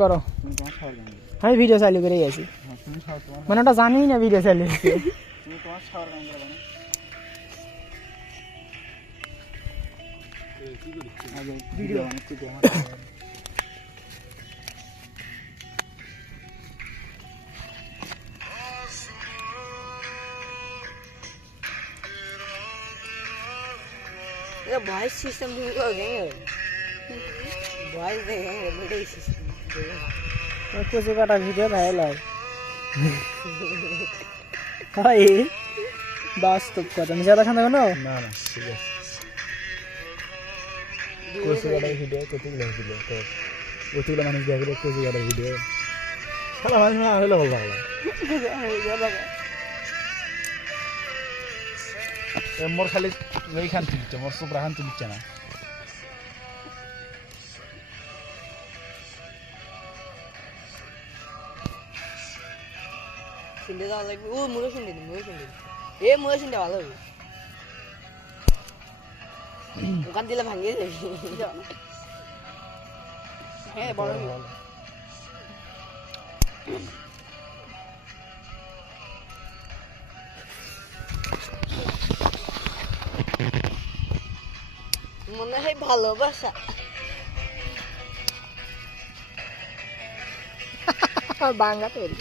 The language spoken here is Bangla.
করো আমি ভিডিও চালু করে গেছি মানে ওটা জানি না ভিডিও চালু ভয়েস সিস্টেম ভয়েস দেখে সিস্টেম কুচি কাটা ভিডিও ভাইরাল হয় হয় বাস্তব কথা মিশা দেখা দেখো না না ঠিক আছে কুচি কাটার ভিডিও কতগুলো ভিডিও তো কতগুলো মানুষ দেখে কুচি কাটার ভিডিও সারা মানুষ না হলে ভালো লাগলো মোর খালি এইখান তুলছে মোর সুপ্রাহান তুলছে না শুনতে যাওয়া লাগবে ও মুড়ে শুনতে এ মুড়ে শুনতে ভালো হবে দোকান দিলে ভাঙিয়ে যাবে হ্যাঁ বড় মনে হয় ভালোবাসা বাংলা তৈরি